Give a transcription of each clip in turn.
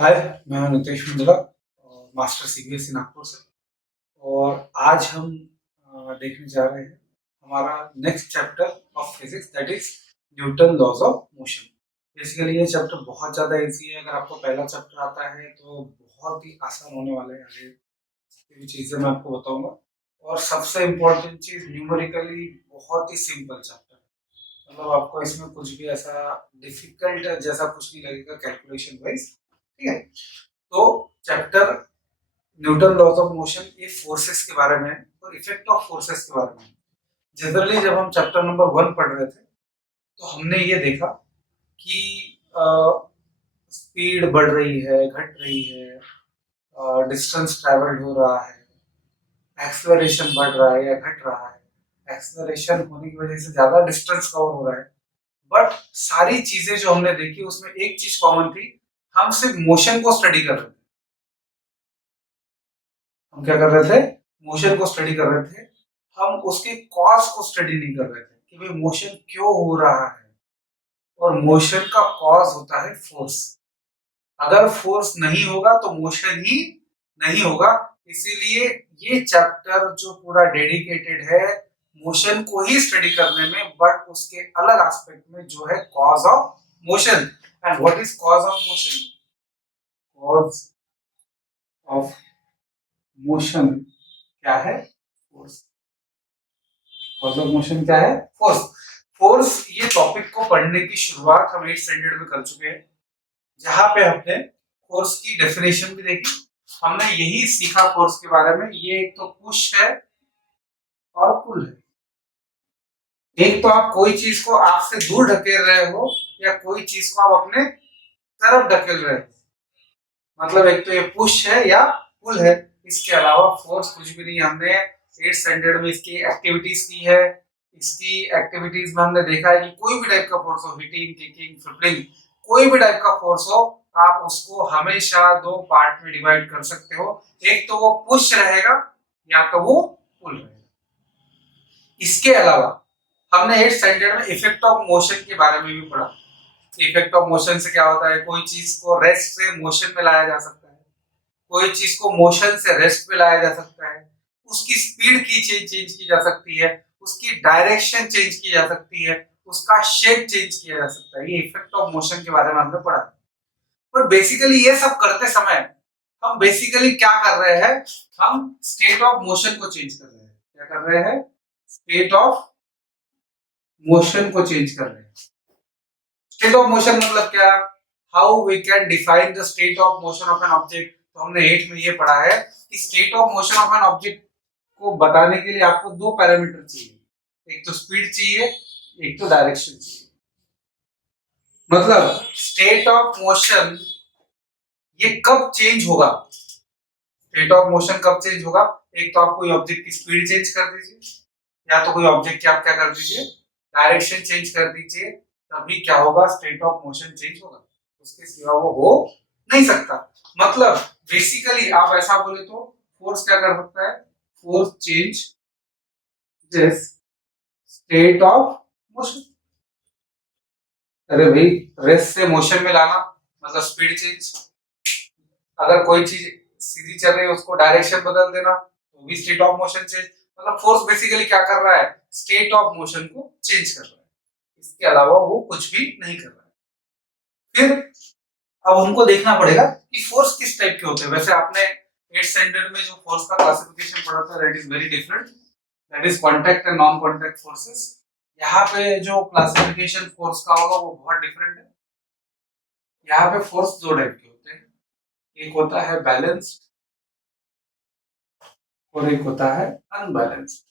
हाय, मैं हूं Nitesh Mundada, master CBSE Nagpur से। और आज हम देखने जा रहे हैं हमारा next chapter of physics, that is Newton laws of motion. Basically ये चैप्टर बहुत ज़्यादा इजी है। अगर आपको पहला चैप्टर आता है तो बहुत ही आसान होने वाला है। आगे की चीज़ें मैं आपको बताऊंगा। और सबसे इम्पोर्टेंट चीज़, न्यूमेरिकली बहुत ही सिंपल चैप्टर, मतलब आपको इसमें कुछ भी ऐसा डिफिकल्ट जैसा कुछ नहीं लगेगा कैलकुलेशन वाइज। ठीक है, तो chapter Newton laws of motion ये फोर्सेस के बारे में है और इफेक्ट ऑफ फोर्सेस के बारे में है। जनरली जब हम चैप्टर नंबर 1 पढ़ रहे थे तो हमने ये देखा कि स्पीड बढ़ रही है, घट रही है, डिस्टेंस ट्रेवल्ड हो रहा है, एक्सेलरेशन बढ़ रहा है या घट रहा है, एक्सेलरेशन होने की वजह से ज्यादा डिस्टेंस कवर हो रहा है। बट सारी चीजें जो हमने देखी उसमें एक चीज कॉमन थी, हम सिर्फ मोशन को स्टडी कर रहे थे। हम क्या कर रहे थे? मोशन को स्टडी कर रहे थे। हम उसके कॉज को स्टडी नहीं कर रहे थे कि भाई मोशन क्यों हो रहा है। और मोशन का कॉज होता है फोर्स। अगर फोर्स नहीं होगा तो मोशन ही नहीं होगा। इसीलिए ये चैप्टर जो पूरा डेडिकेटेड है मोशन को ही स्टडी करने में, बट उसके अलग एस्पेक्ट में जो है cause of motion. And what is cause of motion? Cause of motion क्या है? फोर्स। कॉज ऑफ मोशन क्या है? फोर्स। फोर्स ये टॉपिक को पढ़ने की शुरुआत हम 8th स्टैंडर्ड में कर चुके हैं, जहां पे हमने फोर्स की डेफिनेशन भी देखी। हमने यही सीखा फोर्स के बारे में। ये एक तो पुश है और पुल है। एक तो आप कोई चीज को आपसे दूर ढकेल रहे हो या कोई चीज को आप अपने तरफ ढकेल रहे हो, मतलब एक तो ये पुश है या पुल है। इसके अलावा फोर्स कुछ भी नहीं। हमने 8th स्टैंडर्ड में इसकी एक्टिविटीज की है। इसकी एक्टिविटीज में हमने देखा है कि कोई भी टाइप का फोर्स हो, हिटिंग, किकिंग, फ्लिपिंग, कोई भी टाइप का फोर्स हो, आप उसको हमेशा दो पार्ट में डिवाइड कर सकते हो। एक तो वो पुश रहेगा या तो वो पुल रहेगा। इसके अलावा हमने 8th स्टैंडर्ड में इफेक्ट ऑफ मोशन के बारे में भी पढ़ा। इफेक्ट ऑफ मोशन से क्या होता है? कोई चीज को रेस्ट से मोशन में लाया जा सकता है, कोई चीज को मोशन से रेस्ट पे लाया जा सकता है, उसकी स्पीड की चेंज की जा सकती है, उसकी डायरेक्शन चेंज की जा सकती है, उसका शेप चेंज किया जा सकता है। ये इफेक्ट ऑफ मोशन के बारे में हमने पढ़ा। पर बेसिकली ये सब करते समय हम बेसिकली क्या कर रहे हैं? हम स्टेट ऑफ मोशन को चेंज कर रहे हैं। क्या कर रहे हैं? स्टेट ऑफ मोशन को चेंज कर रहे हैं। स्टेट ऑफ मोशन मतलब क्या? How we can define the state of motion of an object. तो हमने 8 में ये पढ़ा है कि state of motion of an object को बताने के लिए आपको दो पैरामीटर चाहिए, एक तो स्पीड चाहिए, एक तो डायरेक्शन चाहिए। मतलब स्टेट ऑफ मोशन ये कब चेंज होगा? स्टेट ऑफ मोशन कब चेंज होगा? एक तो आप कोई ऑब्जेक्ट की स्पीड चेंज कर दीजिए, या तो कोई ऑब्जेक्ट की आप क्या कर दीजिए, डायरेक्शन चेंज कर दीजिए, तभी क्या होगा? स्टेट ऑफ मोशन चेंज होगा। उसके सिवा वो हो नहीं सकता। मतलब बेसिकली आप ऐसा बोले तो फोर्स क्या कर सकता है? Force change this state of motion. अरे भाई, रेस्ट से मोशन में लाना मतलब स्पीड चेंज। अगर कोई चीज सीधी चल रही है उसको डायरेक्शन बदल देना तो भी स्टेट ऑफ मोशन चेंज। मतलब फोर्स बेसिकली क्या कर रहा है? स्टेट ऑफ मोशन को चेंज कर रहा है। इसके अलावा वो कुछ भी नहीं कर रहा है। फिर अब हमको देखना पड़ेगा कि फोर्स किस टाइप के होते हैं। वैसे आपने 8th स्टैंडर्ड में जो फोर्स का क्लासिफिकेशन पढ़ा था that is very different, that is contact and non contact forces. यहाँ पे जो क्लासिफिकेशन फोर्स का होगा वो बहुत डिफरेंट है। यहाँ पे फोर्स दो टाइप के होते हैं, एक होता है बैलेंस्ड और एक होता है अनबैलेंस्ड।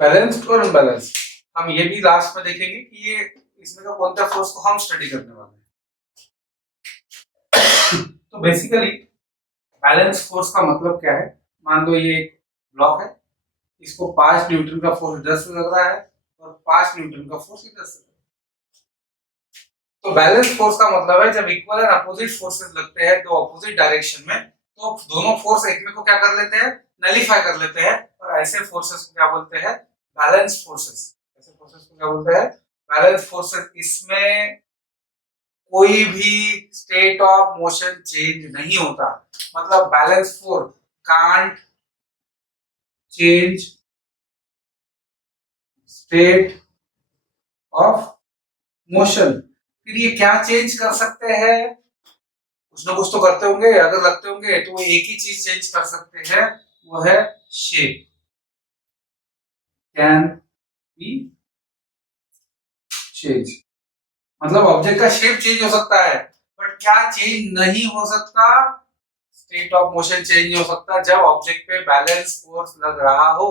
बैलेंस्ड और अनबैलेंस्ड हम ये भी लास्ट में देखेंगे कि ये इसमें का कौन सा फोर्स को हम स्टडी करने वाले हैं। तो बेसिकली बैलेंस फोर्स का मतलब क्या है? मान लो ये एक ब्लॉक है, इसको 5 न्यूटन का फोर्स इधर से लग रहा है और 5 न्यूटन का फोर्स इधर से लग रहा है। तो बैलेंस फोर्स का मतलब है जब इक्वल एंड अपोजिट फोर्सेस लगते हैं दो अपोजिट डायरेक्शन में, तो दोनों फोर्स एक में को क्या कर लेते हैं? नलीफाई कर लेते हैं। और ऐसे फोर्सेस को क्या बोलते हैं? Balance forces. ऐसे फोर्सेस को क्या बोलते हैं? बैलेंस फोर्सेस, इसमें कोई भी स्टेट ऑफ मोशन चेंज नहीं होता, मतलब balance force can't change state of motion. फिर ये क्या चेंज कर सकते हैं? कुछ ना कुछ तो करते होंगे, अगर लगते होंगे तो वो एक ही चीज चेंज कर सकते हैं, वो है शेप। कैन बी चेंज, मतलब ऑब्जेक्ट का शेप चेंज हो सकता है, बट क्या चेंज नहीं हो सकता? स्टेट ऑफ मोशन चेंज नहीं हो सकता जब ऑब्जेक्ट पे बैलेंस फोर्स लग रहा हो।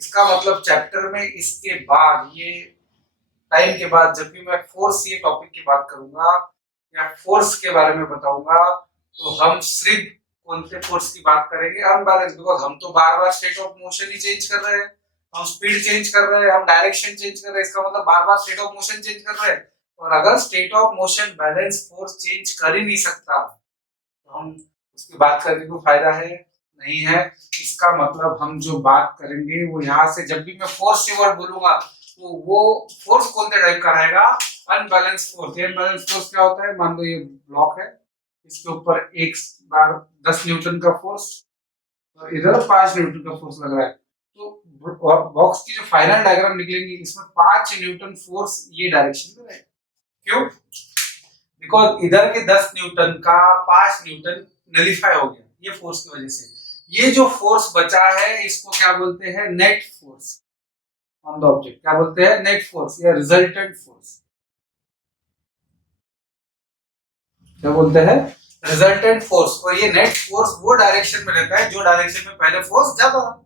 इसका मतलब चैप्टर में इसके बाद, ये टाइम के बाद, जब भी मैं फोर्स ये टॉपिक की बात करूंगा या फोर्स के बारे में बताऊंगा, तो हम सिर्फ कौन से फोर्स की बात करेंगे? अनबैलेंस, बिकॉज हम तो बार बार स्टेट ऑफ मोशन ही चेंज कर रहे हैं, हम स्पीड चेंज कर रहे हैं, हम डायरेक्शन चेंज कर रहे हैं, इसका मतलब बार बार स्टेट ऑफ मोशन चेंज कर रहे हैं। और अगर state of motion balance force change कर ही नहीं सकता, तो हम उसकी बात करने को फायदा है? नहीं है। इसका मतलब हम जो बात करेंगे वो यहाँ से, जब भी मैं फोर्स से वर्ड बोलूंगा तो वो फोर्स कौन से टाइप का रहेगा? Unbalance force. अनबैलेंस फोर्स क्या होता है? मान लो ये ब्लॉक है, इसके ऊपर एक बार 10 न्यूटन का फोर्स और इधर 5 न्यूटन का फोर्स लग रहा है, तो बॉक्स की जो फाइनल डायग्राम निकलेंगी इसमें 5 न्यूटन फोर्स ये डायरेक्शन में रहेगा। क्यों? बिकॉज इधर के 10 न्यूटन का 5 न्यूटन नलिफाई हो गया ये फोर्स की वजह से। ये जो फोर्स बचा है इसको क्या बोलते हैं? Net force on the object. क्या बोलते हैं? नेट फोर्स या रिजल्टेंट फोर्स। क्या बोलते हैं? Resultant force. और ये नेट फोर्स वो डायरेक्शन में रहता है जो डायरेक्शन में पहले फोर्स जाता था।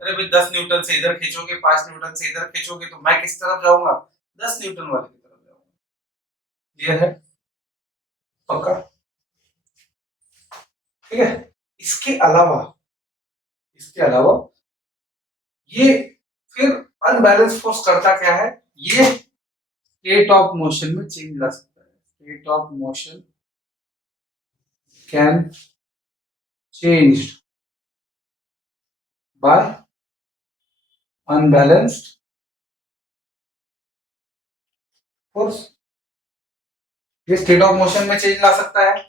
अरे भाई 10 न्यूटन से इधर खींचोगे, 5 न्यूटन से इधर खींचोगे, तो मैं किस तरफ जाऊंगा? 10 न्यूटन वाले की तरफ जाऊंगा। ये है पक्का? ठीक है। इसके अलावा, इसके अलावा ये फिर अनबैलेंस फोर्स करता क्या है? ये स्टेट ऑफ मोशन में चेंज ला सकता है। State of motion can change bye unbalanced force. ये स्टेट ऑफ मोशन में चेंज ला सकता है,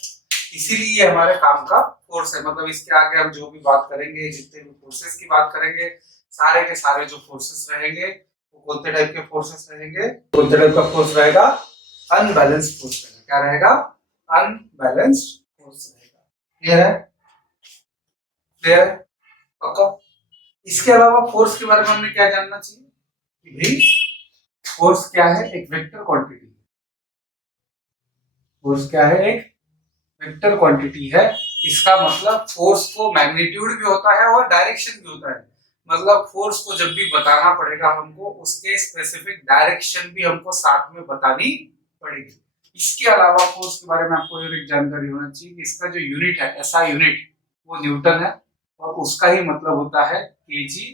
इसीलिए ये हमारे काम का फोर्स है। मतलब इसके आगे हम जो भी बात करेंगे, जितने भी फोर्सेस की बात करेंगे, सारे के सारे जो फोर्सेस रहेंगे वो कौन से टाइप के फोर्सेस रहेंगे? कौन से टाइप का फोर्स रहेगा? अनबैलेंस्ड फोर्स रहेगा। क्या रहेगा? अनबैलेंस्ड फोर्स रहेगा। क्लियर है? क्लियर है? ओके। इसके अलावा फोर्स के बारे में हमने क्या जानना चाहिए कि भाई फोर्स क्या है? एक वेक्टर क्वांटिटी। फोर्स क्या है? एक वेक्टर क्वांटिटी है। इसका मतलब फोर्स को मैग्नीट्यूड भी होता है और डायरेक्शन भी होता है। मतलब फोर्स को जब भी बताना पड़ेगा हमको, उसके स्पेसिफिक डायरेक्शन भी हमको साथ में बतानी पड़ेगी। इसके अलावा फोर्स के बारे में आपको एक जानकारी होना चाहिए कि इसका जो यूनिट है, ऐसा यूनिट, वो न्यूटन है, और उसका ही मतलब होता है KG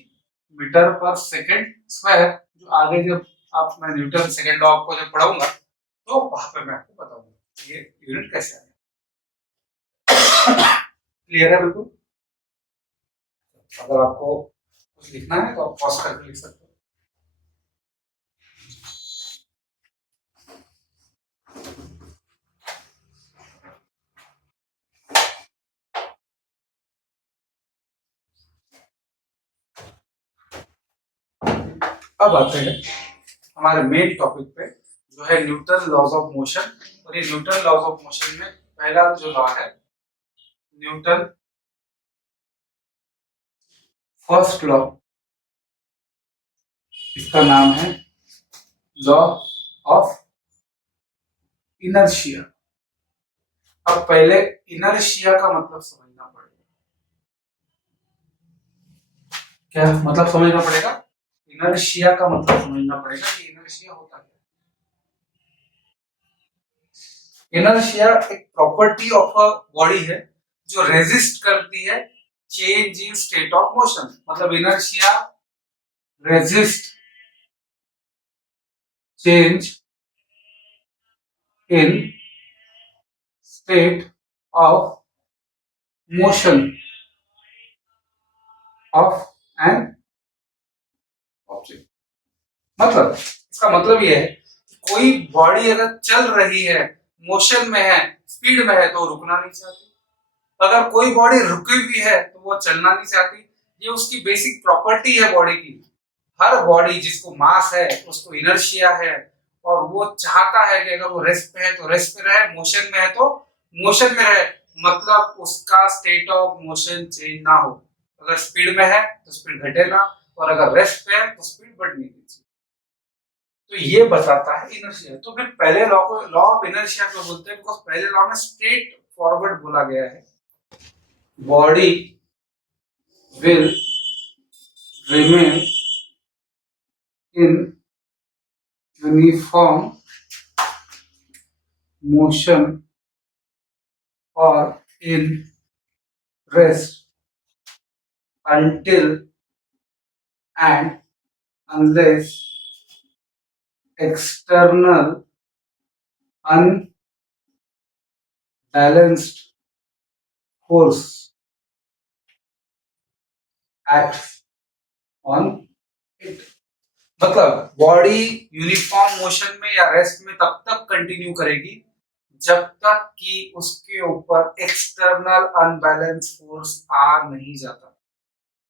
metre per second square. जो आगे जब आप, मैं न्यूटन सेकेंड लॉ आपको जब पढ़ाऊंगा तो वहां पे मैं आपको बताऊंगा ये यूनिट कैसे है। क्लियर है? बिल्कुल। अगर आपको कुछ लिखना है तो आप पॉज करके लिख सकते हो। अब आते हैं हमारे मेन टॉपिक पे, जो है न्यूटन लॉज ऑफ मोशन। और ये न्यूटन लॉज ऑफ मोशन में पहला जो लॉ है, न्यूटन फर्स्ट लॉ, इसका नाम है लॉ ऑफ इनर्शिया। अब पहले इनर्शिया का मतलब समझना पड़ेगा। क्या मतलब समझना पड़ेगा? इनर्शिया का मतलब समझना पड़ेगा कि इनर्शिया होता क्या है। इनर्शिया एक प्रॉपर्टी ऑफ अ बॉडी है जो रेजिस्ट करती है change in state of motion. मतलब inertia resist change in state of motion of an object. मतलब इसका मतलब यह है कोई बॉडी अगर चल रही है, मोशन में है, स्पीड में है, तो रुकना नहीं चाहती। अगर कोई बॉडी रुकी हुई है तो वो चलना नहीं चाहती। ये उसकी बेसिक प्रॉपर्टी है बॉडी की। हर बॉडी जिसको मास है उसको इनर्शिया है, और वो चाहता है कि अगर वो रेस्ट पे है तो रेस्ट पे रहे, मोशन में है तो मोशन में रहे, मतलब उसका स्टेट ऑफ मोशन चेंज ना हो। अगर स्पीड में है तो स्पीड घटे ना, और अगर रेस्ट पे है तो स्पीड बढ़नी चाहिए। तो ये बताता है इनर्शिया। तो फिर पहले लॉ को लॉ ऑफ इनर्शिया क्यों बोलते हैं? बिकॉज पहले लॉ में स्ट्रेट फॉरवर्ड बोला गया है, body will remain in uniform motion or in rest until and unless external unbalanced force acts on it। मतलब बॉडी यूनिफॉर्म मोशन में या रेस्ट में तब तक कंटिन्यू करेगी जब तक कि उसके ऊपर एक्सटर्नल अनबैलेंस फोर्स आ नहीं जाता।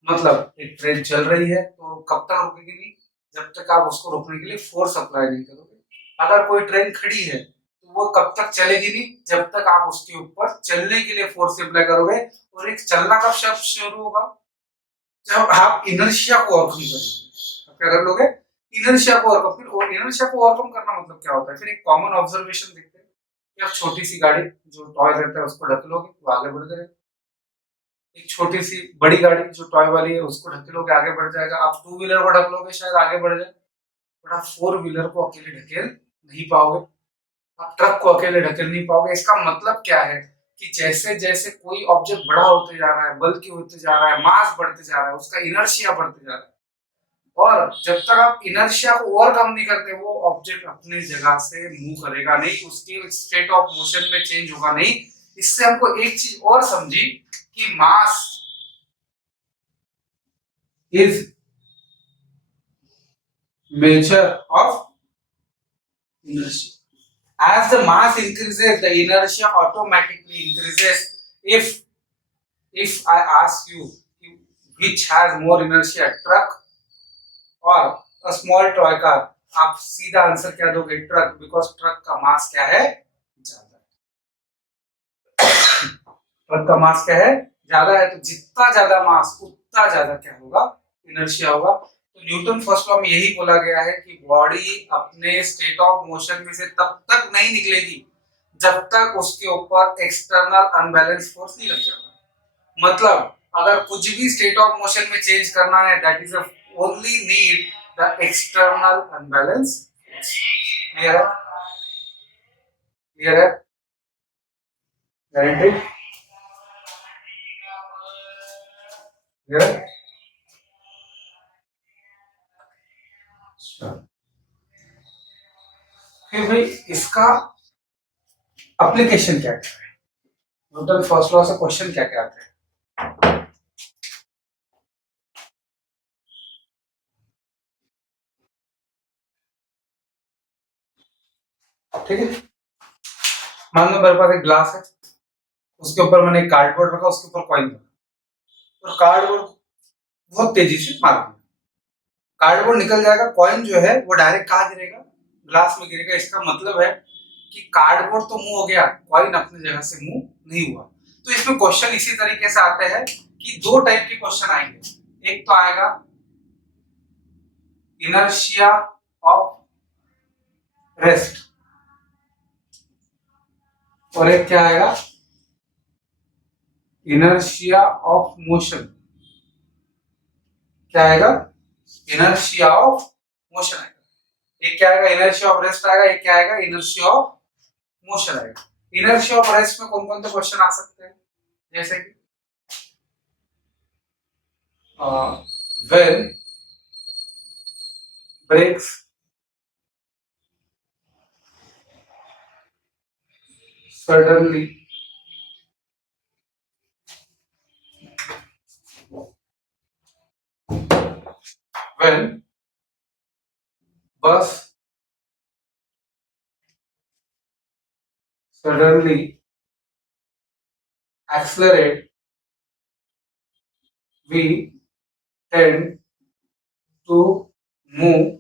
मतलब एक ट्रेन चल रही है तो कब तक रुकेगी नहीं? जब तक आप उसको रोकने के लिए फोर्स अप्लाई नहीं करोगे। अगर कोई ट्रेन खड़ी है तो वो कब तक चलेगी नहीं? जब तक आप उसके ऊपर चलने के लिए फोर्स अप्लाई करोगे। और एक चलना कब शब्द शुरू होगा? जब आप इनर्शिया को ओवरकम करोगे। क्या कर लोगे? इनर्शिया को ओवरकम। फिर और इनर्शिया को ओवरकम करना मतलब क्या होता है? फिर एक कॉमन ऑब्जर्वेशन देखते हैं कि आप छोटी सी गाड़ी जो टॉय रहता है उसको ढक लोगे तो आगे बढ़ जाएगा। एक छोटी सी बड़ी गाड़ी जो टॉय वाली है उसको ढक लोगे आगे बढ़ जाएगा। आप टू व्हीलर को ढक लोगे शायद आगे बढ़ जाए, बट आप फोर व्हीलर को अकेले ढकेल नहीं पाओगे। आप ट्रक को अकेले ढकेल नहीं पाओगे। इसका मतलब क्या है कि जैसे जैसे कोई ऑब्जेक्ट बड़ा होते जा रहा है, बल्कि होते जा रहा है, मास बढ़ते जा रहा है, उसका इनर्शिया बढ़ते जा रहा है, और जब तक आप इनर्शिया को ओवरकम नहीं करते वो ऑब्जेक्ट अपने जगह से मूव करेगा नहीं, उसके स्टेट ऑफ मोशन में चेंज होगा नहीं। इससे हमको एक चीज और समझी कि mass is measure of inertia. As the mass increases, the inertia automatically increases. If I ask you which has more inertia, truck or a small toy car, आप सीधा आंसर क्या दोगे? ट्रक, बिकॉज ट्रक का मास क्या है? ज्यादा। Truck का मास क्या है? ज्यादा है। तो जितना ज्यादा मास उतना ज्यादा क्या होगा? इनर्शिया होगा। तो न्यूटन फर्स्ट लॉ में यही बोला गया है कि बॉडी अपने स्टेट ऑफ मोशन में से तब तक नहीं निकलेगी जब तक उसके ऊपर एक्सटर्नल अनबैलेंस फोर्स नहीं लग जाता। मतलब अगर कुछ भी स्टेट ऑफ मोशन में चेंज करना है, that is only need the external unbalance force. Clear है? क्लियर है? गारंटेड? क्लियर है? फिर भाई इसका एप्लीकेशन क्या क्या है? न्यूटन फर्स्ट लॉ से क्वेश्चन क्या क्या आते हैं? ठीक है, मान लो मेरे पास एक ग्लास है, उसके ऊपर मैंने कार्डबोर्ड रखा, उसके ऊपर कॉइन रखा, और कार्डबोर्ड बहुत तेजी से मार दिया। कार्डबोर्ड निकल जाएगा, कॉइन जो है वो डायरेक्ट कहाँ गिरेगा? ग्लास में गिरेगा। इसका मतलब है कि कार्डबोर्ड तो मूव हो गया, कॉइन अपनी जगह से मूव नहीं हुआ। तो इसमें क्वेश्चन इसी तरीके से आते हैं कि दो टाइप के क्वेश्चन आएंगे। एक तो आएगा इनर्शिया ऑफ रेस्ट, और एक क्या आएगा? Inertia of motion. क्या आएगा? इनर्शिया ऑफ मोशन आएगा। एक क्या आएगा? इनर्शिया ऑफ रेस्ट आएगा। एक क्या आएगा? इनर्शिया ऑफ मोशन आएगा। इनर्शिया ऑफ रेस्ट में कौन कौन से क्वेश्चन आ सकते हैं? जैसे कि when brakes suddenly when bus suddenly accelerate, we tend to move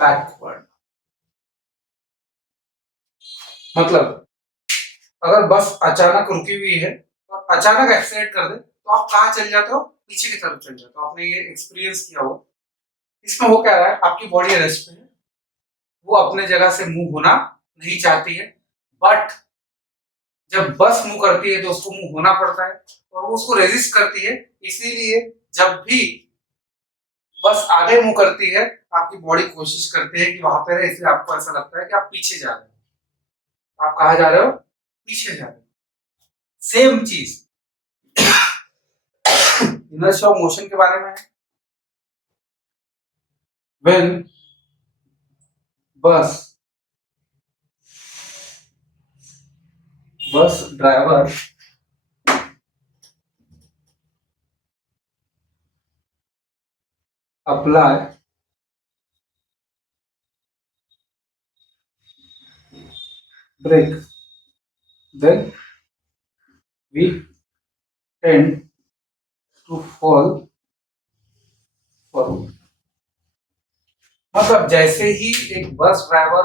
backward. मतलब अगर बस अचानक रुकी हुई है और अचानक एक्सीलेरेट कर दे तो आप कहाँ चल जाते हो, पीछे की तरफ चल जाते हो। आपने ये एक्सपीरियंस किया हो। इसमें वो कह रहा है आपकी बॉडी रेस्ट पे है, वो अपने जगह से मूव होना नहीं चाहती है, बट जब बस मूव करती है तो उसको मूव होना पड़ता है और वो उसको रेजिस्ट करती है। इसीलिए जब भी बस आगे मूव करती है आपकी बॉडी कोशिश करती है कि वहां पे रहे, इसलिए आपको ऐसा लगता है कि आप पीछे जा रहे हो। आप कहा जा रहे हो, पीछे जा रहे हो। सेम चीज इनर्शिया ऑफ मोशन के बारे में है। When bus driver apply brake, then we tend to fall forward। मतलब जैसे ही एक बस ड्राइवर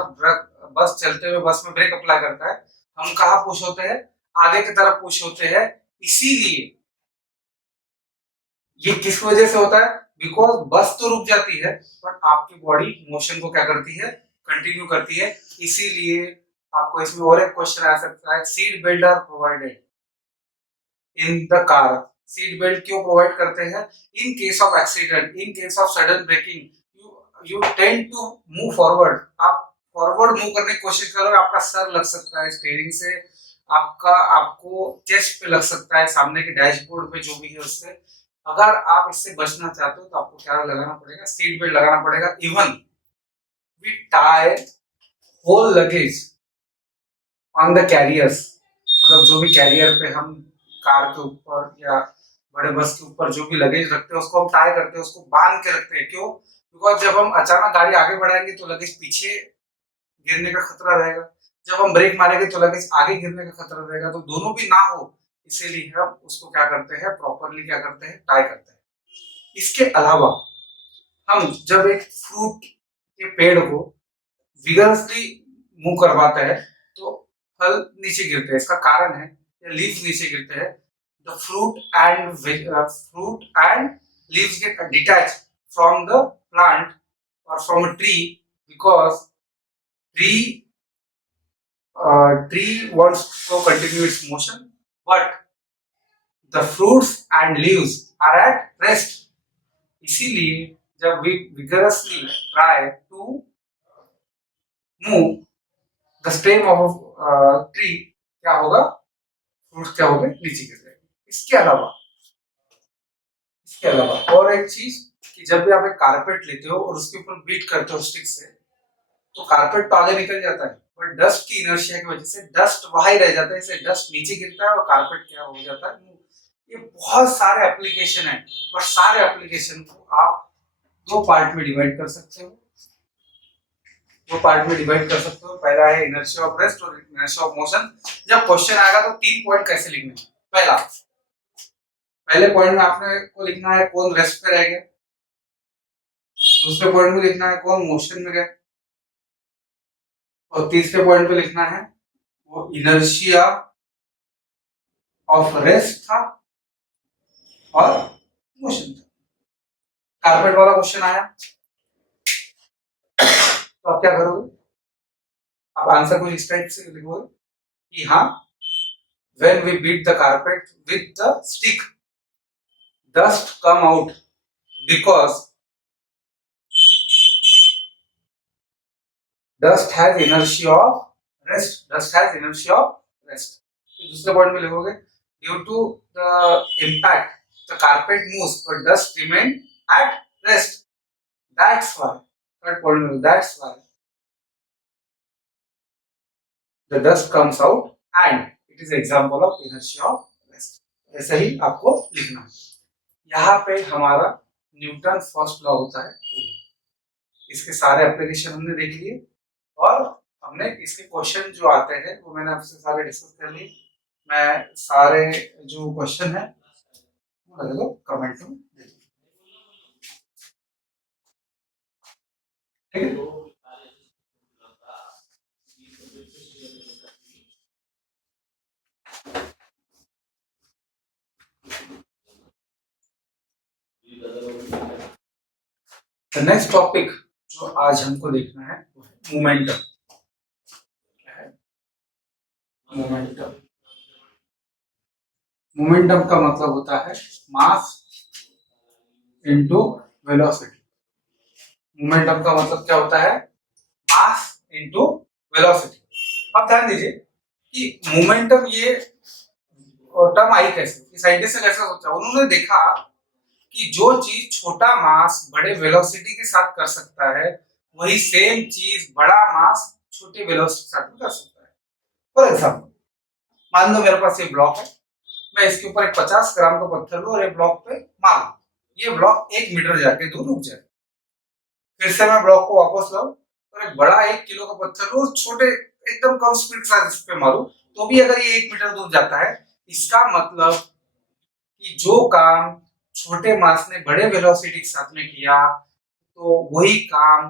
बस चलते हुए बस में ब्रेक अप्लाई करता है, हम कहाँ पुश होते हैं, आगे की तरफ पुश होते हैं। इसीलिए ये किस वजह से होता है, बिकॉज बस तो रुक जाती है बट आपकी बॉडी मोशन को क्या करती है, कंटिन्यू करती है। इसीलिए आपको इसमें और एक क्वेश्चन आ सकता है, seat belt are provided in the car. Seat belt क्यों प्रोवाइड करते हैं, in case of accident, in case of sudden braking you tend to move forward. आप फॉरवर्ड मूव करने की कोशिश करोगे, आपका सर लग सकता है स्टीयरिंग से, आपको चेस्ट पे लग सकता है, सामने के डैशबोर्ड पे जो भी है उससे। अगर आप इससे बचना चाहते हो तो आपको क्या लगाना पड़ेगा, सीट बेल्ट लगाना पड़ेगा। Even we tie whole luggage on the carriers, मतलब जो भी कैरियर पे हम कार के ऊपर या बड़े बस के ऊपर जो भी लगेज रखते हैं उसको हम टाई करते हैं, उसको बांध के रखते हैं। क्यों, बिकॉज जब हम अचानक गाड़ी आगे बढ़ाएंगे तो लगेज पीछे गिरने का खतरा रहेगा, जब हम ब्रेक मारेंगे तो लगेज आगे गिरने का खतरा रहेगा, तो दोनों भी ना हो इसीलिए हम उसको क्या करते हैं, प्रॉपरली क्या करते हैं, टाई करते हैं। इसके अलावा हम जब एक फ्रूट के पेड़ को विगरसली मूव करवाते हैं तो फल नीचे गिरते हैं। इसका कारण है, लीव्स नीचे गिरते हैं, the fruit and leaves get detached from the plant or from a tree because tree tree wants to continue its motion, but the fruits and leaves are at rest। इसीलिए जब we vigorously try to move the stem of a tree, क्या होगा, fruits क्या होंगे, नीचे गिर जाएंगे। इसके अलावा और एक चीज कि जब भी आप एक कारपेट लेते हो और उसके ऊपर बीट करते हो स्टिक से, तो कारपेट तो आगे निकल जाता है, बट डस्ट की इनर्शिया की वजह से डस्ट वहां ही रह जाता है, इससे डस्ट नीचे गिरता है और कारपेट क्या हो जाता है। ये बहुत सारे एप्लीकेशन है, और सारे एप्लीकेशन को आप दो पार्ट में डिवाइड कर सकते हो। पहला है इनर्शिया ऑफ रेस्ट और इनर्शिया ऑफ मोशन। जब क्वेश्चन आएगा तो 3 पॉइंट कैसे लिखने हैं। पहले पॉइंट में आपने को लिखना है कौन रेस्ट पे रह गया, दूसरे पॉइंट में लिखना है कौन मोशन में गया, और तीसरे पॉइंट पे लिखना है वो इनर्शिया ऑफ रेस्ट था और मोशन था। कारपेट वाला क्वेश्चन आया तो आप क्या करोगे, आप आंसर कुछ इस टाइप से लिखोगे कि हाँ, when we beat the carpet with the stick, dust come out because dust has inertia of rest। दूसरे पॉइंट में लिखोगे due to the impact the carpet moves but dust remain at rest, that's why। Third point में that's why the dust comes out and it is example of inertia of rest। ऐसे ही आपको लिखना है। यहाँ पे हमारा न्यूटन फर्स्ट लॉ होता है, इसके सारे एप्लीकेशन हमने देख लिए और हमने इसके क्वेश्चन जो आते हैं वो मैंने आपसे सारे डिस्कस कर लिए। मैं सारे जो क्वेश्चन है वो लगा दो कमेंट में, ठीक है। नेक्स्ट टॉपिक जो आज हमको देखना है वो है मोमेंटम। क्या है मोमेंटम? मोमेंटम का मतलब होता है मास इनटू वेलोसिटी। मोमेंटम का मतलब क्या होता है? मास इनटू वेलोसिटी। अब ध्यान दीजिए कि मोमेंटम ये टर्म आई कैसे, कि साइंटिस्ट ने कैसे सोचा। उन्होंने देखा कि जो चीज छोटा मास बड़े वेलोसिटी के साथ कर सकता है वही सेम चीज बड़ा मास छोटे वेलोसिटी के साथ भी कर सकता है। फॉर एग्जाम्पल, मान लो मेरे पास ये ब्लॉक है, मैं इसके ऊपर एक 50 ग्राम का पत्थर लूं और ये ब्लॉक पे मारूं, ये ब्लॉक 1 मीटर जाके दूर रुक जाए। फिर से मैं ब्लॉक को वापस लाऊं और एक बड़ा 1 किलो का पत्थर लूं और छोटे एकदम कम स्पीड के साथ इस पे मारूं, तो भी अगर ये 1 मीटर दूर जाता है। इसका मतलब कि जो काम छोटे मास ने बड़े वेलोसिटी के साथ में किया तो वही काम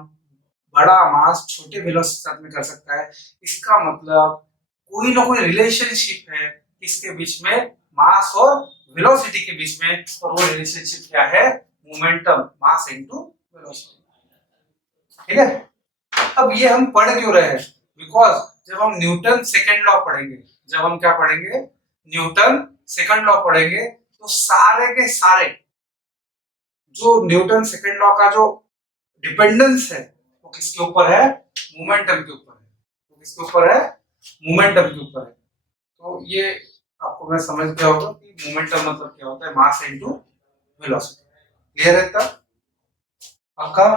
बड़ा मास छोटे वेलोसिटी के साथ में कर सकता है। इसका मतलब कोई ना कोई रिलेशनशिप है इसके बीच में, मास और वेलोसिटी के बीच में, और वो रिलेशनशिप क्या है? मोमेंटम, मास इनटू वेलोसिटी। ठीक है। अब ये हम पढ़ क्यों रहे हैं? बिकॉज जब हम न्यूटन सेकंड लॉ पढ़ेंगे, जब हम क्या पढ़ेंगे? न्यूटन सेकंड लॉ पढ़ेंगे, तो सारे के सारे जो न्यूटन सेकंड लॉ का जो डिपेंडेंस है वो किसके ऊपर है? मोमेंटम के ऊपर है। वो किसके ऊपर है? मोमेंटम के ऊपर है। तो ये आपको मैं समझ गया होगा कि मोमेंटम मतलब क्या होता है, मास इनटू वेलोसिटी। क्लियर है? तब आपका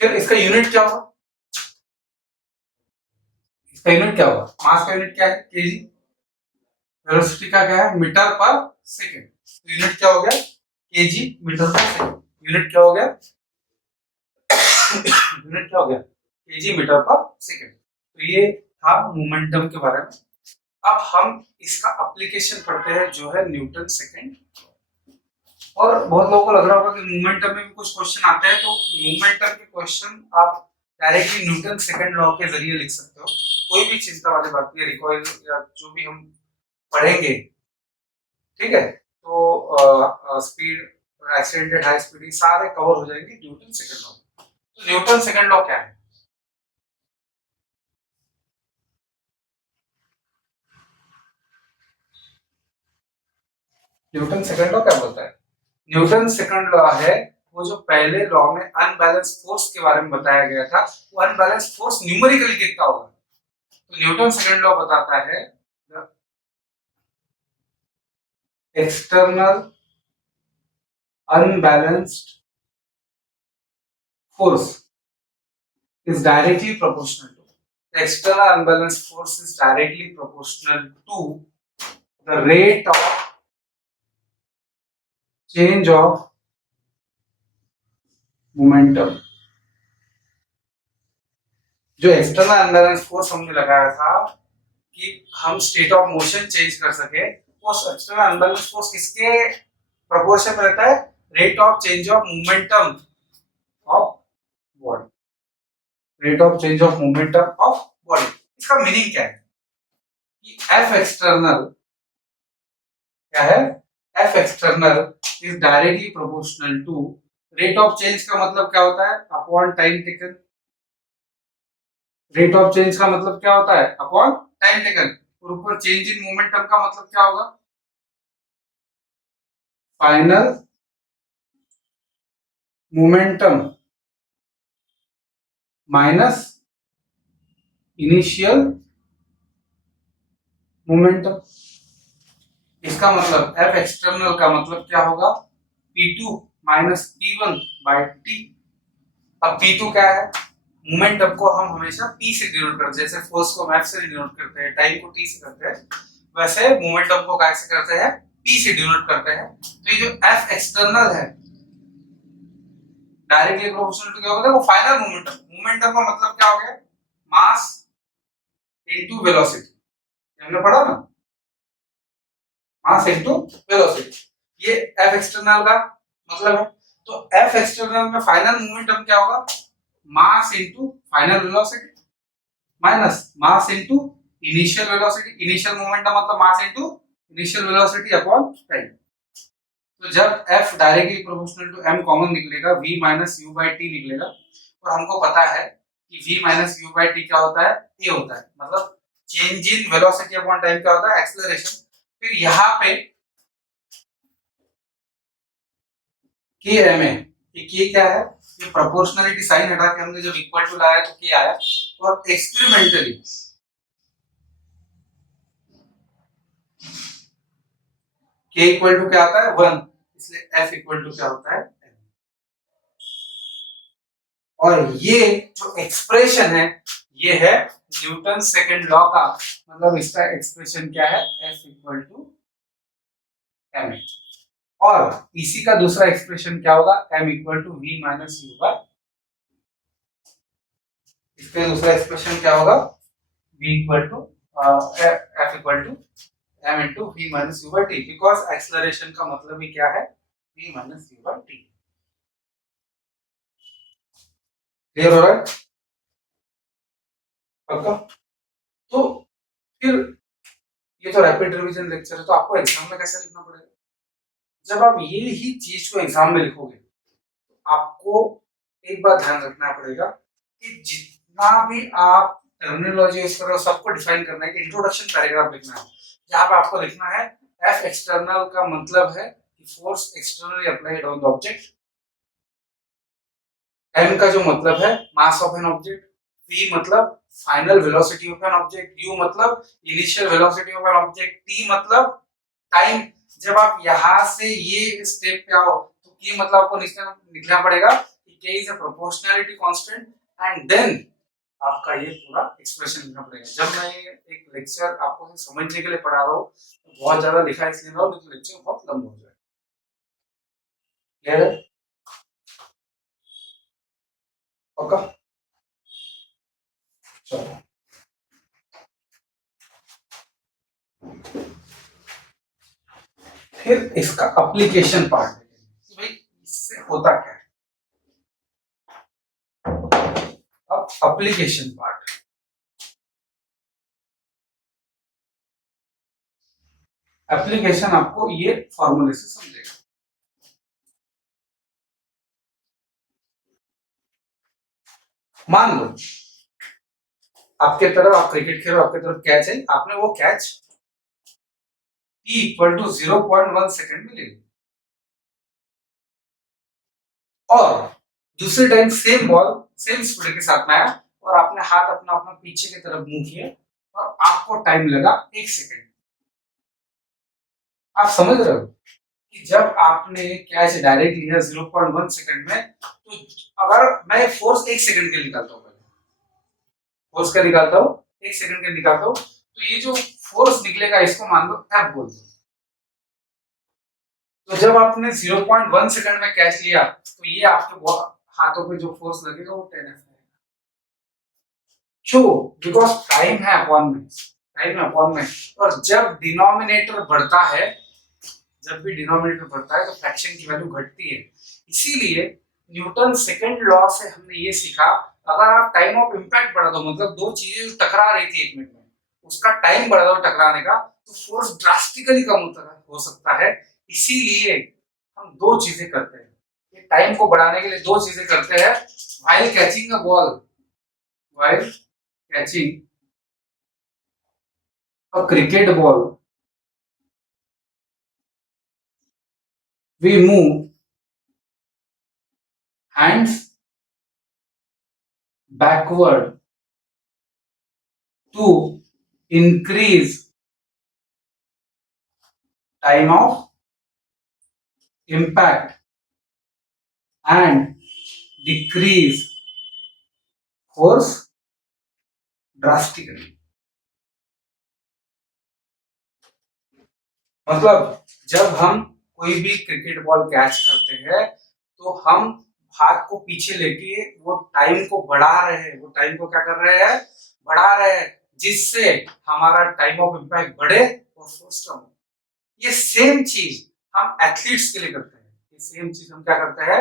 फिर इसका यूनिट क्या होगा? इसका यूनिट क्या होगा? मास का यूनिट क्या है? केजी। वेलोसिटी का क्या है? मीटर पर सेकंड। तो यूनिट क्या हो गया? केजी मीटर पर सेकंड। यूनिट क्या हो गया? यूनिट क्या हो गया? केजी मीटर पर सेकंड। तो ये था मोमेंटम के बारे में। अब हम इसका एप्लीकेशन पढ़ते हैं जो है न्यूटन सेकंड। और बहुत लोगों को लग रहा होगा कि मोमेंटम में भी कुछ क्वेश्चन आते हैं, तो मोमेंटम के क्वेश्चन आप डायरेक्टली न्यूटन सेकंड लॉ के जरिए लिख सकते हो। कोई भी चिंता वाली बात नहीं है, रिकॉइल या जो भी हम पढ़ेंगे, ठीक है, तो स्पीड, एक्सीलरेटेड, हाई स्पीड, सारे कवर हो जाएंगे न्यूटन सेकंड लॉ। तो न्यूटन सेकंड लॉ क्या है? न्यूटन सेकंड लॉ क्या बोलता है? न्यूटन सेकंड लॉ है वो जो पहले लॉ में अनबैलेंस फोर्स के बारे में बताया गया था, वो अनबैलेंस फोर्स न्यूमेरिकली कितना होगा। तो न्यूटन सेकंड लॉ बताता है external unbalanced force is directly proportional to, the external unbalanced force is directly proportional to the rate of change of momentum। जो एक्सटर्नल अनबैलेंस फोर्स हमने लगाया था कि हम स्टेट ऑफ मोशन चेंज कर सके, वो एक्सटर्नल अनबैलेंस फोर्स किसके प्रोपोर्शन में रहता है? Rate of change of momentum of body. Rate of change of momentum of body. इसका मीनिंग क्या है कि एफ एक्सटर्नल क्या है? F external is directly proportional to rate of change. का मतलब क्या होता है? Upon time taken. Rate of change का मतलब क्या होता है? Upon time taken. और ऊपर चेंज इन मोमेंटम का मतलब क्या होगा? Final momentum minus initial momentum. इसका मतलब एफ एक्सटर्नल का मतलब क्या होगा? P2 minus P1 bye T। अब P2 क्या है? मोमेंटम को हम हमेशा P से डिनोट करते हैं, जैसे फोर्स को मैप से डिनोट करते हैं, टाइम को T से करते हैं, वैसे मोमेंटम को कैसे करते हैं? P से डिनोट करते हैं। तो ये जो F एक्सटर्नल है डायरेक्टली प्रोपोर्शनल टू क्या होता है? वो फाइनल मोमेंटम। मोमेंटम का मतलब क्या हो गया? मास इनटू वेलोसिटी, हमने पढ़ा ना, मास इनटू वेलोसिटी। ये एफ एक्सटर्नल का मतलब है। तो एफ एक्सटर्नल में फाइनल मोमेंटम क्या होगा, mass into final velocity minus mass into initial velocity. Initial momentum मतलब mass into initial velocity upon time. तो जब f directly proportional to m common निकलेगा, v minus u by T निकलेगा। और हमको पता है कि v minus u by T क्या होता है, a होता है, मतलब change in velocity upon time क्या होता है, एक्सेलरेशन। फिर यहाँ पे k m है, ये k क्या है, ये प्रोपोर्शनलिटी साइन हटा के हमने जब इक्वल टू लाया तो k आया। और एक्सपेरिमेंटली k इक्वल टू क्या आता है 1, इसलिए f इक्वल टू क्या होता है। और ये जो एक्सप्रेशन है ये है न्यूटन सेकंड लॉ का, मतलब इसका एक्सप्रेशन क्या है, F इक्वल टू एम। और इसी का दूसरा एक्सप्रेशन क्या होगा, m equal to v minus u by, इसका दूसरा एक्सप्रेशन क्या होगा, v equal to f equal to m into v minus u by t, because acceleration का मतलब ही क्या है, v minus u by t. Clear हो रहा है पक्का? तो फिर ये तो रैपिड रिवीजन लेक्चर है, तो आपको एग्जाम में कैसे लिखना पड़ेगा। जब आप ये ही चीज को एग्जाम में लिखोगे तो आपको एक बात ध्यान रखना पड़ेगा कि जितना भी आप टर्मिनोलॉजी यूज कर रहे हो सबको डिफाइन करना है। कि इंट्रोडक्शन पैराग्राफ लिखना है जहां पे आपको लिखना है एफ एक्सटर्नल का मतलब है कि force externally applied on the object, M का जो मतलब है mass of an object, V मतलब final velocity of an object, U मतलब initial velocity of an object, T मतलब टाइम। जब आप यहां से ये स्टेप पे आओ तो के मतलब आपको लिखना पड़ेगा कि K is a proportionality constant and then आपका ये पूरा एक्सप्रेशन लिखना पड़ेगा। जब मैं एक लेक्चर आपको समझने के लिए पढ़ा रहा हूँ तो बहुत ज्यादा लिखा इसलिए रहा हूँ, लेकिन लेक्चर बहुत लंबा हो जाएगा। क्लियर है ओके चलो। फिर इसका एप्लीकेशन पार्ट कि भाई इससे होता क्या है। अब एप्लीकेशन पार्ट, एप्लीकेशन आपको ये फॉर्मूले से समझेगा। मान लो आपके तरफ, आप क्रिकेट खेल रहे हो, आपके तरफ कैच है, आपने वो catch t equal to 0.1 second में ले ली और दूसरे time same ball same speed के साथ में आया और आपने हाथ अपना अपना पीछे की तरफ मूव किया और आपको टाइम लगा 1 सेकंड। आप समझ रहे हो कि जब आपने कैच डायरेक्ट लिया 0.1 सेकंड में, तो अगर मैं फोर्स 1 सेकंड के लिए निकालता हूँ, फोर्स का निकालता हूँ 1 सेकंड के निकालता हूँ, तो ये जो फोर्स निकलेगा इसको मान लो एफ बोल दो। तो जब आपने 0.1 सेकंड में कैच लिया तो ये आपके हाथों पे जो फोर्स लगेगा वो 10 एफ है। क्यों? बिकॉज टाइम है अपॉन में, टाइम है अपॉन में। और जब डिनोमिनेटर बढ़ता है, जब भी डिनोमिनेटर बढ़ता है तो फ्रैक्शन की वैल्यू घटती है। इसीलिए न्यूटन सेकंड लॉ से हमने ये सीखा, अगर आप टाइम ऑफ इंपैक्ट बढ़ा दो, मतलब दो चीजें टकरा रही थी 1 मिनट में, उसका टाइम बढ़ा दो टकराने का, तो फोर्स ड्रास्टिकली कम हो सकता है। इसीलिए हम दो चीजें करते हैं, ये टाइम को बढ़ाने के लिए दो चीजें करते हैं। While catching a ball, while catching a cricket ball we move hands backward to increase time of impact and decrease force drastically। मतलब जब हम कोई भी क्रिकेट बॉल कैच करते हैं तो हम हाथ को पीछे लेके वो टाइम को बढ़ा रहे हैं, वो टाइम को क्या कर रहे हैं, बढ़ा रहे हैं, जिससे हमारा टाइम ऑफ इम्पैक्ट बढ़े और फोर्स कम हो। ये सेम चीज हम एथलीट्स के लिए करते हैं, ये सेम चीज हम क्या करते हैं,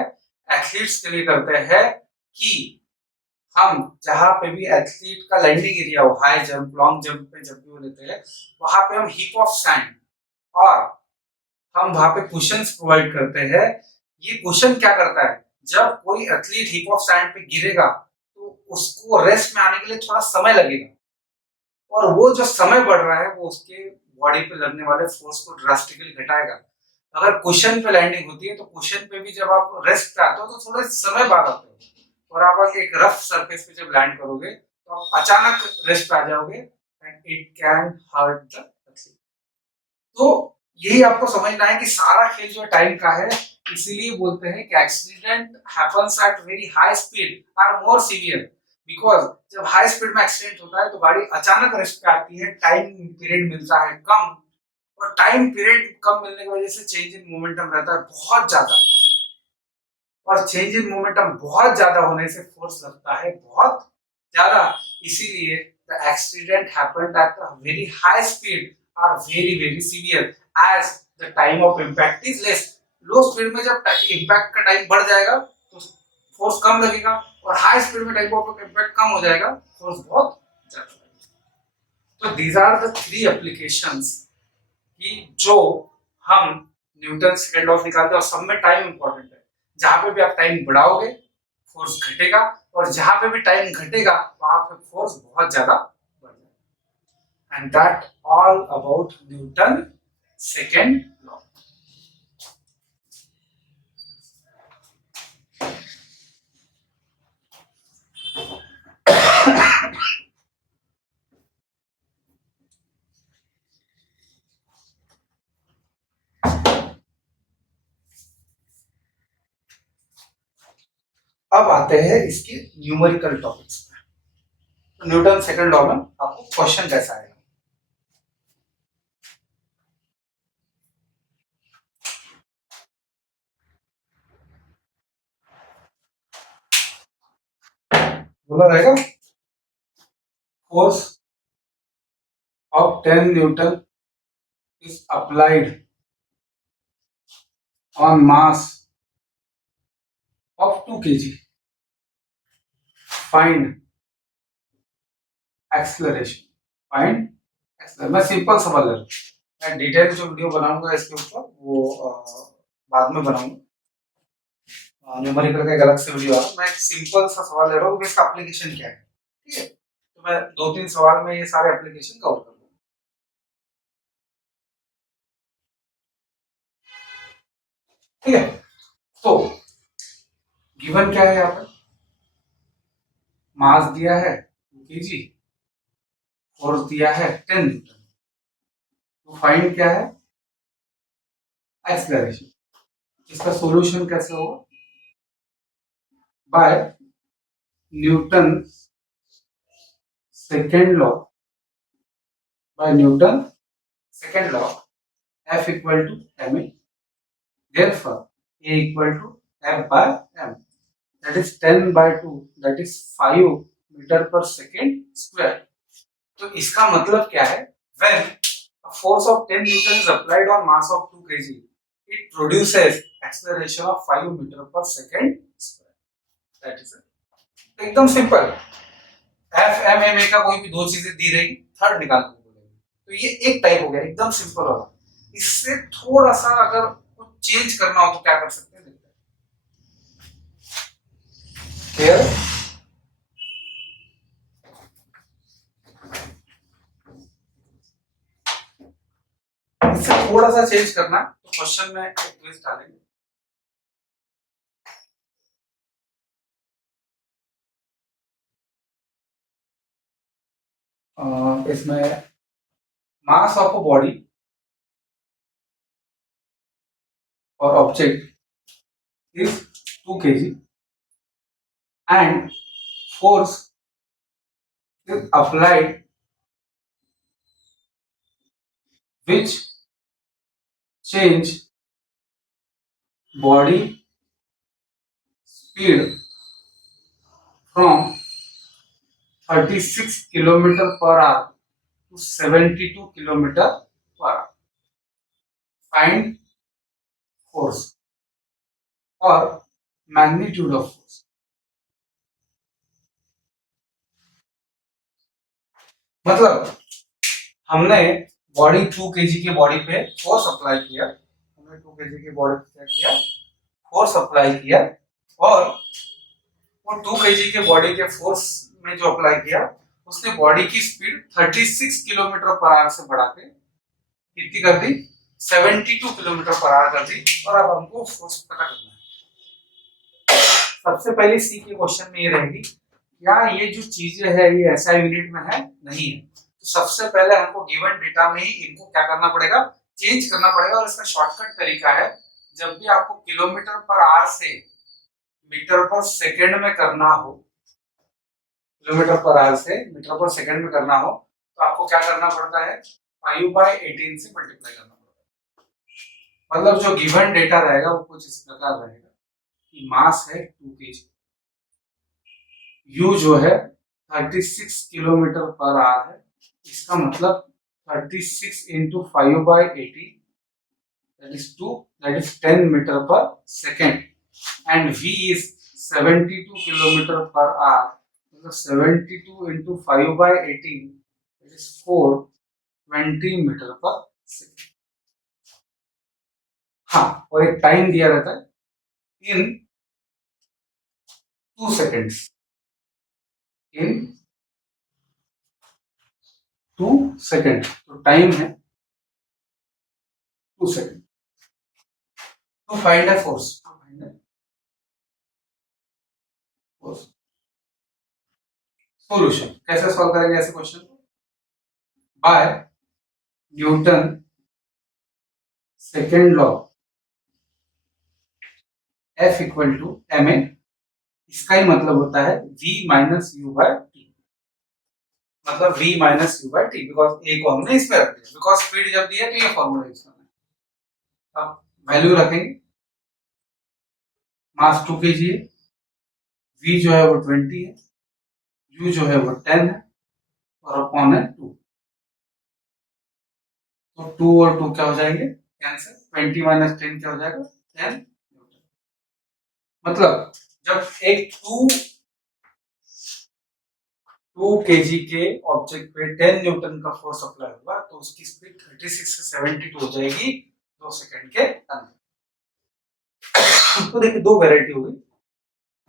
एथलीट्स के लिए करते हैं कि हम जहां पे भी एथलीट का लैंडिंग एरिया हो, हाई जंप लॉन्ग जंप पे जब भी वो लेते हैं, वहां पे हम हीप ऑफ सैंड और हम वहां पे कुशंस प्रोवाइड करते हैं। ये कुशन क्या करता है, जब कोई एथलीट हीप ऑफ सैंड पे गिरेगा तो उसको रेस्ट में आने के लिए थोड़ा समय लगेगा, और वो जो समय बढ़ रहा है वो उसके बॉडी पे लगने वाले फोर्स को ड्रास्टिकली घटाएगा। अगर कुशन पे लैंडिंग होती है तो कुशन पे भी जब आप रेस्ट पे आते हो तो थोड़े समय बाद आते हो, और आप एक रफ सरफेस पे जब लैंड करोगे तो आप अचानक रेस्ट पे आ जाओगे and it can hurt the athlete. तो यही आपको समझना है कि सारा खेल जो टाइम का है, इसीलिए बोलते हैं कि accident happens at very high speed are more severe, because जब हाई स्पीड में एक्सीडेंट होता है तो गाड़ी अचानक रेस्ट पे आती है, टाइम पीरियड मिलता है कम, और टाइम पीरियड कम मिलने की वजह से चेंज इन मोमेंटम रहता है बहुत ज्यादा, और चेंज इन मोमेंटम बहुत ज्यादा होने से फोर्स लगता है बहुत ज्यादा, इसीलिए the accident happened at a very high speed are very very severe as the time of impact is less. Low speed में जब इम्पैक्ट का टाइम बढ़ जाएगा तो फोर्स कम लगेगा, और हाई स्पीड में टाइम ऑफ इम्पैक्ट कम हो जाएगा, फोर्स बहुत ज्यादा लगेगा। तो these are the three applications कि जो हम न्यूटन सेकंड लॉ निकालते हैं, और सब में टाइम इंपॉर्टेंट है। जहां पे भी आप टाइम बढ़ाओगे फोर्स घटेगा, और जहां पे भी टाइम घटेगा वहां पे फोर्स बहुत ज्यादा बढ़ जाएगा। And that all about Newton second law. अब आते हैं इसके न्यूमेरिकल टॉपिक्स पे। तो न्यूटन सेकंड लॉ में आपको क्वेश्चन कैसा आएगा, बोला रहेगा, force of 10 Newton is applied on mass of 2 kg. Find acceleration. Find acceleration. मैं सिंपल सवाल ले रहा हूँ, मैं डिटेल जो वीडियो बनाऊंगा इसके ऊपर वो बाद में बनाऊंगा, न्यूमेरिकल का एक अलग से वीडियो है। मैं एक सिंपल सा सवाल ले रहा हूँ कि इसका एप्लीकेशन क्या है, ठीक है। तो मैं 2-3 सवाल में ये सारे एप्लीकेशन कवर कर दूंगा, ठीक है। तो गिवन क्या है, यहाँ पर मास दिया है 2 kg, फोर्स दिया है 10 न्यूटन, तो फाइंड क्या है, एक्सेलरेशन। इसका सॉल्यूशन कैसे होगा, by Newton second law, by Newton second law F equal to ma, therefore A equal to F by m, that is 10 by 2, that is 5 metre per second square. तो इसका मतलब क्या है, when a force of 10 Newton is applied on mass of 2 kg, it produces acceleration of 5 metre per second square. That is it. एकदम simple, F M M A का कोई भी दो चीजें दी रहेगी, थर्ड निकाल के बोलेंगे। तो ये एक टाइप हो गया एकदम सिंपल वाला। इससे थोड़ा सा अगर कुछ चेंज करना हो तो क्या कर सकते हैं, देखते हैं। इससे थोड़ा सा चेंज करना तो क्वेश्चन में एक ट्विस्ट डालेंगे। इसमें मास ऑफ अ बॉडी और object is 2 kg and force is applied which change body speed from 36 kilometer per hour to 72 kilometer per hour. Find force or magnitude of force. मतलब हमने body 2 kg की body पे force apply किया, हमने 2 kg की body पे क्या किया, फोर्स अप्लाई किया, और वो 2 kg के बॉडी के फोर्स में जो अप्लाई किया उसने बॉडी की स्पीड 36 किलोमीटर पर आवर से बढ़ा के कितनी कर दी, 72 किलोमीटर पर आवर कर दी। और अब हमको फोर्स पता करना है। सबसे पहले सी के क्वेश्चन में ये रहेगी, क्या ये जो चीजें है ये ऐसा यूनिट में है, नहीं है। तो सबसे पहले हमको गिवन डेटा में ही इनको क्या करना पड़ेगा, चेंज करना पड़ेगा। और इसका शॉर्टकट तरीका है, जब भी आपको किलोमीटर पर आवर से मीटर पर सेकंड में करना हो, किलोमीटर पर आवर से मीटर पर सेकंड में करना हो, तो आपको क्या करना पड़ता है, 5/18 से मल्टीप्लाई करना पड़ता है। मतलब जो गिवन डेटा रहेगा वो कुछ इस प्रकार रहेगा कि मास है 2 kg, यू जो है 36 किलोमीटर पर आवर है, इसका मतलब 36 into 5/18 that is 2, that is 10 meter per second, and v is 72 kilometer per hour, मतलब 72 into 5/18 that is 420 meter per second। हाँ, और एक टाइम दिया रहता है इन 2 seconds, इन 2 seconds, तो टाइम है 2 seconds। तो फाइंड है फोर्स, सॉल्यूशन कैसे सॉल्व करेंगे ऐसे क्वेश्चन को, by Newton second law F equal to ma। इसका ही मतलब होता है v minus u by t, मतलब v minus u by t, because a को हमने इसमें रख दिया, बिकॉज स्पीड जब दिया तो ये फॉर्मूला यूज करना है। अब वैल्यू रखेंगे, मास 2 kg है, v जो है वो 20 है, u जो है वो 10 है, और अपॉन है 2, तो 2 और 2 क्या हो जाएंगे, कैंसिल, 20 माइनस 10 क्या हो जाएगा, 10 न्यूटन। मतलब जब एक 2 kg के ऑब्जेक्ट पे 10 न्यूटन का फोर्स अप्लाई होगा तो उसकी स्पीड 36 से 72 हो जाएगी 2 सेकंड के अंदर। तो देखिए दो वेराइटी हुई,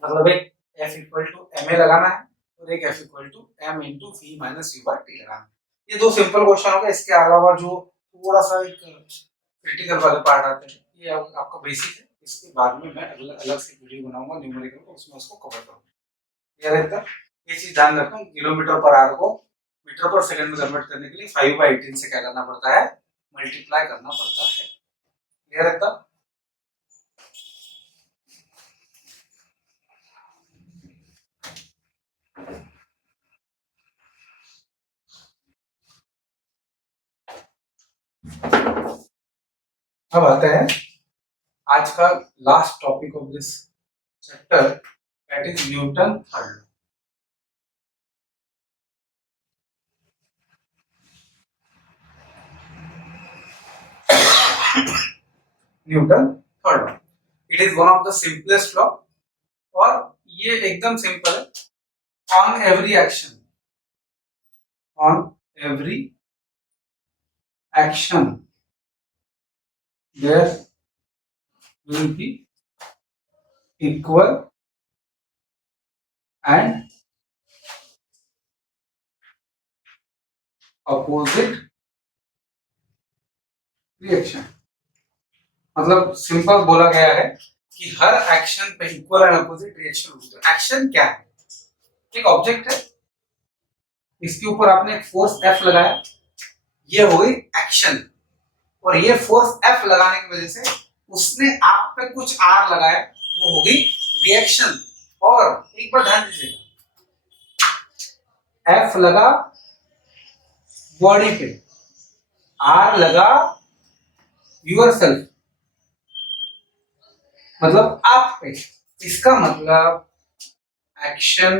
मतलब एक F इक्वल टू ma लगाना है और एक F equal to m into v minus u by t लगाना है। ये दो सिंपल क्वेश्चन हो गए। इसके अलावा जो थोड़ा सा एक क्रिटिकल वाले पार्ट आते हैं, ये आपका बेसिक है, इसके बाद में मैं अलग से वीडियो बनाऊंगा न्यूमेरिकल को, उसमें उसको कवर करूंगा। ये रहता है, ये चीज ध्यान रखो, किलोमीटर पर आवर को मीटर पर सेकंड में कन्वर्ट करने के लिए 5/18 से क्या करना पड़ता है, मल्टीप्लाई करना पड़ता है। क्लियर है तब? अब आते हैं आज का last topic of this chapter, that is Newton third law. Newton third law, it is one of the simplest law, और ये एकदम सिंपल है। On every action, on every action there will be equal and opposite reaction. मतलब simple बोला गया है कि हर action पे इक्वल एंड अपोजिट रिएक्शन होती है। एक्शन क्या है, एक ऑब्जेक्ट है, इसके ऊपर आपने एक फोर्स F लगाया, ये हो गई एक्शन, और ये फोर्स F लगाने की वजह से उसने आप पे कुछ R लगाया, वो हो गई रिएक्शन। और एक बार ध्यान दीजिएगा, F लगा बॉडी पे, R लगा यूर सेल्फ, मतलब आप पे, इसका मतलब action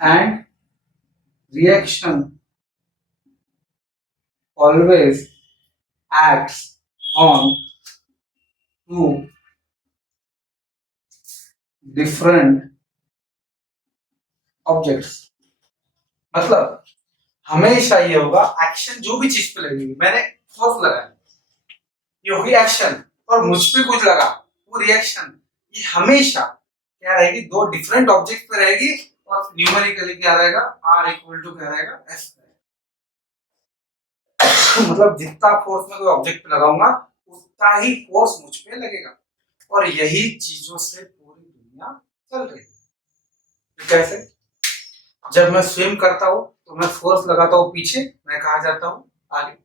and reaction always acts on two different objects. मतलब हमेशा ये होगा, एक्शन जो भी चीज पे लगेगी, मैंने फोर्स लगाया, ये होगी एक्शन, और मुझ पे कुछ लगा वो रिएक्शन। ये हमेशा क्या रहेगी, दो डिफरेंट ऑब्जेक्ट पे रहेगी, और न्यूमेरिकली क्या रहेगा, आर इक्वल टू क्या रहेगा, एस। मतलब जितना फोर्स मैं कोई ऑब्जेक्ट पे लगाऊंगा उतना ही फोर्स मुझ पे लगेगा, और यही चीजों से पूरी दुनिया चल रही है। कैसे? जब मैं स्विम करता हूँ तो मैं फोर्स लगाता हूँ पीछे, मैं कहा जाता हूँ आगे।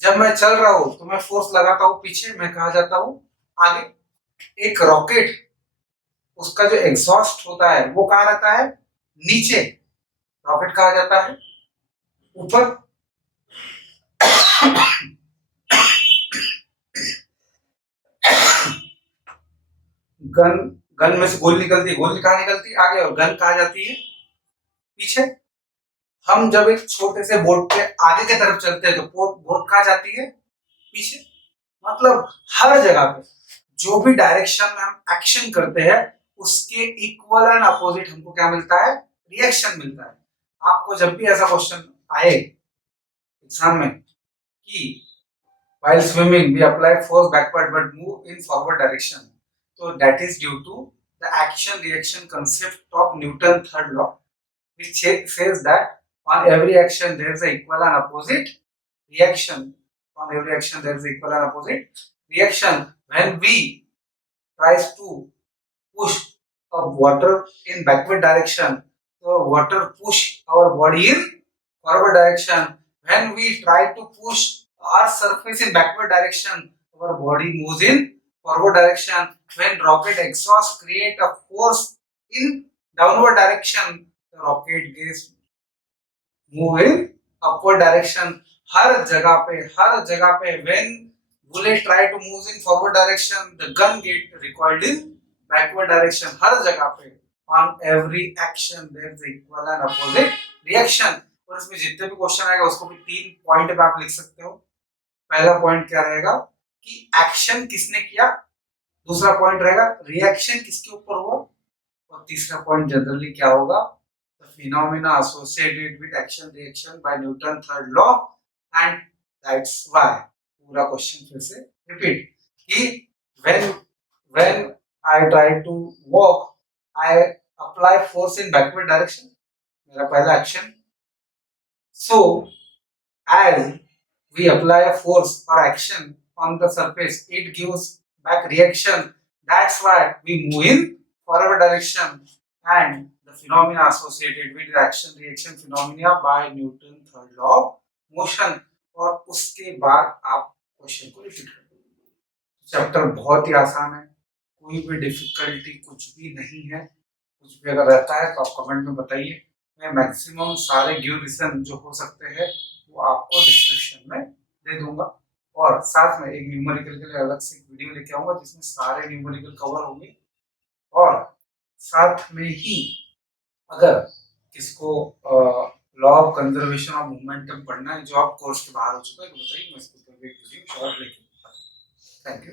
जब मैं चल रहा हूँ तो मैं फोर्स लगाता हूँ पीछे, मैं कहा जाता हूँ आगे। एक रॉकेट, उसका जो एग्जॉस्ट होता है वो कहाँ रहता है, नीचे। रॉकेट कहा जाता है ऊपर। गन, गन में से गोली निकलती है, गोली कहाँ निकलती है, आगे, और गन कहाँ जाती है, पीछे। हम जब एक छोटे से बोट के आगे की तरफ चलते हैं तो बोट कहाँ जाती है, पीछे। मतलब हर जगह पे जो भी डायरेक्शन में हम एक्शन करते हैं उसके इक्वल एंड अपोजिट हमको क्या मिलता है, रिएक्शन मिलता है। आपको जब भी ऐसा क्वेश्चन आए एग्जाम में कि while swimming we apply force backward but move in forward direction, so that is due to the action reaction concept of Newton third law, which says that on every action there is an equal and opposite reaction. On every action there is equal and opposite reaction. When we tries to push a water in backward direction, so water push our body in forward direction. When we try to push our surface in backward direction, our body moves in forward direction. When rocket exhaust create a force in downward direction, the rocket gets move in upward direction. हर जगह पे when bullet try to move in forward direction, the gun get recoiled in backward direction. हर जगह पे on every action there is equal and opposite reaction. और इसमें जितने भी question आएगा उसको भी 3 पॉइंट पे आप लिख सकते हो। पहला पॉइंट क्या रहेगा कि एक्शन किसने किया, दूसरा पॉइंट रहेगा रिएक्शन किसके ऊपर हुआ, और तीसरा पॉइंट जनरली क्या होगा, the phenomena associated with action reaction by Newton third law, and that's why पूरा क्वेश्चन फिर से रिपीट कि when I try to walk I apply force in backward direction, मेरा पहला action. So as we apply a force or action on the surface, it gives back reaction. That's why we move in forward direction, and the phenomena associated with action reaction phenomena by Newton third law of motion। और उसके बाद आप question को repeat करें। Chapter बहुत ही आसान है, कोई भी डिफिकल्टी कुछ भी नहीं है। कुछ भी अगर रहता है तो आप कमेंट में बताइए, मैं मैक्सिमम सारे गिव रीजन जो हो सकते हैं वो आपको डिस्क्रिप्शन में दे दूंगा, और साथ में एक न्यूमेरिकल के लिए अलग से वीडियो लेके आऊंगा जिसमें सारे न्यूमेरिकल कवर होंगे। और साथ में ही अगर किसको law of conservation of momentum पढ़ना है जो आप कोर्स के बाहर हो चुका है तो बताइए, मैं इसको वीडियो शॉर्ट लेके। Thank you.